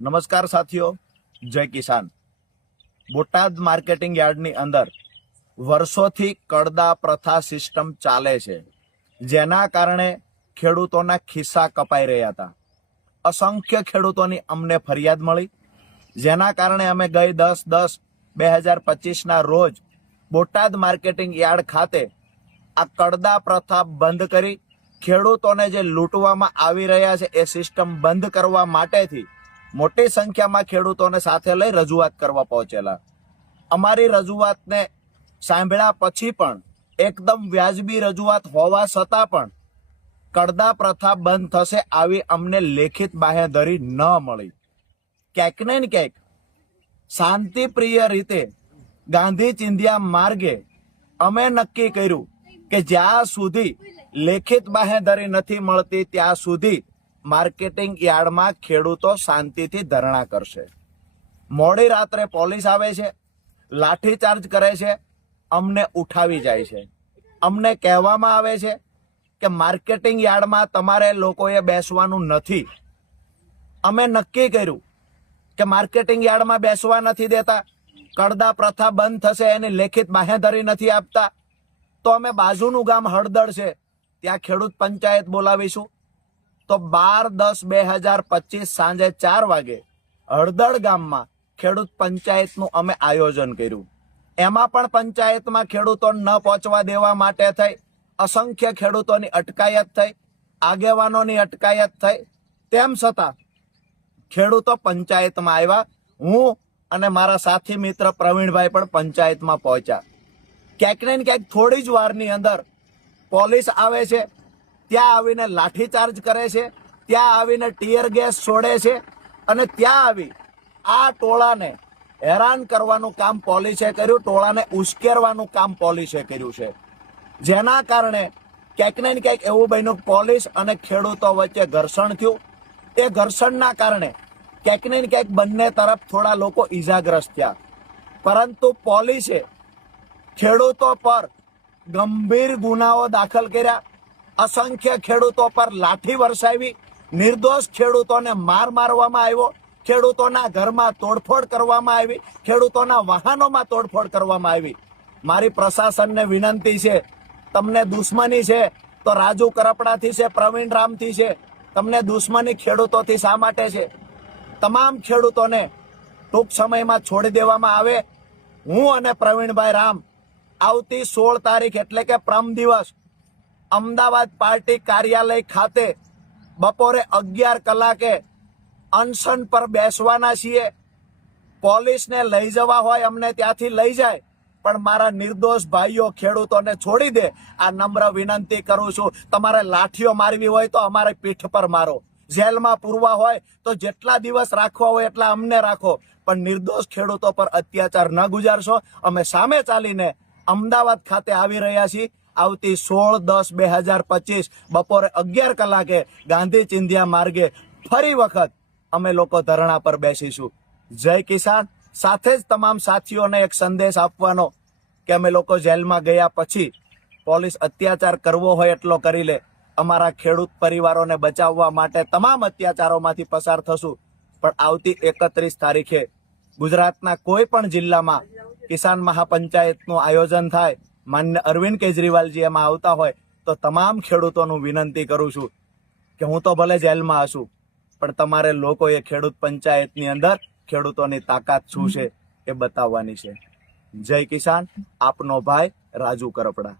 નમસ્કાર સાથીઓ, જય કિસાન। બોટાદ માર્કેટિંગ યાર્ડની અંદર વર્ષોથી કડદા પ્રથા સિસ્ટમ ચાલે છે, જેના કારણે ખેડૂતોના ખિસ્સા કપાઈ રહ્યા હતા। અસંખ્ય ખેડૂતોની અમને ફરિયાદ મળી, જેના કારણે અમે ગઈ 10/10/2025ના રોજ બોટાદ માર્કેટિંગ યાર્ડ ખાતે આ કડદા પ્રથા બંધ કરી ખેડૂતોને જે લૂંટવામાં આવી રહ્યા છે એ સિસ્ટમ બંધ કરવા માટેથી મોટી સંખ્યામાં ખેડૂતોને સાથે લઈ રજૂઆત કરવા પહોંચેલા। અમારી રજૂઆતને સાંભળ્યા પછી પણ એકદમ વ્યાજબી રજૂઆત હોવા છતાં પણ કડદા પ્રથા બંધ થશે આવી અમને લેખિત બાહેંધરી ન મળી। ક્યાંક ને ક્યાંક શાંતિપ્રિય રીતે ગાંધી ચિંધ્યા માર્ગે અમે નક્કી કર્યું કે જ્યાં સુધી લેખિત બાહેંધરી નથી મળતી ત્યાં સુધી માર્કેટિંગ યાર્ડમાં ખેડૂતો શાંતિથી ધરણા કરશે। મોડી રાત્રે પોલીસ આવે છે, લાઠીચાર્જ કરે છે, અમને ઉઠાવી જાય છે। અમને કહેવામાં આવે છે કે માર્કેટિંગ યાર્ડમાં તમારે લોકોએ બેસવાનું નથી। અમે નક્કી કર્યું કે માર્કેટિંગ યાર્ડમાં બેસવા નથી દેતા, કડદા પ્રથા બંધ થશે એની લેખિત બાહેંધરી નથી આપતા, તો અમે બાજુનું ગામ હળદળ છે ત્યાં ખેડૂત પંચાયત બોલાવીશું। તો 12/10/2025 સાંજે 4 વાગે હળદળ ગામમાં ખેડૂત પંચાયતનું અમે આયોજન કર્યું। એમાં પણ પંચાયતમાં ખેડૂતોને ન પહોંચવા દેવા માટે થઈ અસંખ્ય ખેડૂતોની અટકાયત થઈ, આગેવાનોની અટકાયત થઈ। તેમ છતાં ખેડૂતો પંચાયતમાં આવ્યા। હું અને મારા સાથી મિત્ર પ્રવીણભાઈ પણ પંચાયતમાં પહોંચ્યા। ક્યાંક ને ક્યાંક થોડી જ વારની અંદર પોલીસ આવે છે, ત્યાં આવીને લાઠીચાર્જ કરે છે, ત્યાં આવીને ટીયર ગેસ છોડે છે અને ત્યાં આવી આ ટોળાને હેરાન કરવાનું કામ પોલીસે કર્યું, ટોળાને ઉશ્કેરવાનું કામ પોલીસે કર્યું છે। જેના કારણે ક્યાંક ને ક્યાંક એવું બન્યું પોલીસ અને ખેડૂતો વચ્ચે ઘર્ષણ થયું। એ ઘર્ષણના કારણે ક્યાંક ને ક્યાંક બંને તરફ થોડા લોકો ઈજાગ્રસ્ત થયા, પરંતુ પોલીસે ખેડૂતો પર ગંભીર ગુનાઓ દાખલ કર્યા, અસંખ્ય ખેડૂતો પર લાઠી વરસાવી, નિર્દોષ ખેડૂતોને મારવામાં આવ્યો, ખેડૂતોના ઘરમાં તોડફોડ કરવામાં આવી, ખેડૂતોના વાહનોમાં તોડફોડ કરવામાં આવી। મારી પ્રશાસનને વિનંતી છે, તમને દુશ્મની છે તો રાજુ કરપડાથી છે, પ્રવીણ રામથી છે, તમને દુશ્મની ખેડૂતોથી શા માટે છે? તમામ ખેડૂતોને ટૂંક સમયમાં છોડી દેવામાં આવે। હું અને પ્રવીણભાઈ રામ આવતી 16 તારીખ એટલે કે પરમ દિવસ અમદાવાદ પાર્ટી કાર્યાલય ખાતે બપોરે 11 કલાકે અનશન પર બેસવાના છીએ। પોલીસને લઈ જવા હોય અમને ત્યાંથી લઈ જાય, પણ મારા નિર્દોષ ભાઈઓ ખેડૂતોને છોડી દે આ નમ્ર વિનંતી કરું છું। તમારે લાઠીઓ મારવી હોય તો અમારી પીઠ પર મારો, જેલમાં પૂરવા હોય તો જેટલા દિવસ રાખવા હોય એટલા અમને રાખો, પણ નિર્દોષ ખેડૂતો પર અત્યાચાર ન ગુજારશો। અમે સામે ચાલીને અમદાવાદ ખાતે આવી રહ્યા છીએ। આવતી 16/10/2025 બપોરે 11 કલાકે ગાંધી ચિંધ્યા માર્ગે ફરી વખત અમે લોકો ધરણા પર બેસીશું। જય કિસાન। સાથે જ તમામ સાથીઓને એક સંદેશ આપવાનો કે અમે લોકો જેલમાં ગયા પછી પોલીસ અત્યાચાર કરવો હોય એટલો કરી લે, અમારા ખેડૂત પરિવારોને બચાવવા માટે તમામ અત્યાચારોમાંથી પસાર થશું, પણ આવતી 31 તારીખે ગુજરાતના કોઈ પણ જિલ્લામાં કિસાન મહાપંચાયતનું આયોજન થાય, માન્ય અરવિંદ કેજરીવાલજી એમાં આવતા હોય તો તમામ ખેડૂતોનું વિનંતી કરું છું કે હું તો ભલે જેલમાં હશું, પણ તમારે લોકોએ ખેડૂત પંચાયતની અંદર ખેડૂતોની તાકાત શું છે એ બતાવવાની છે। જય કિસાન। આપનો ભાઈ રાજુ કરપડા।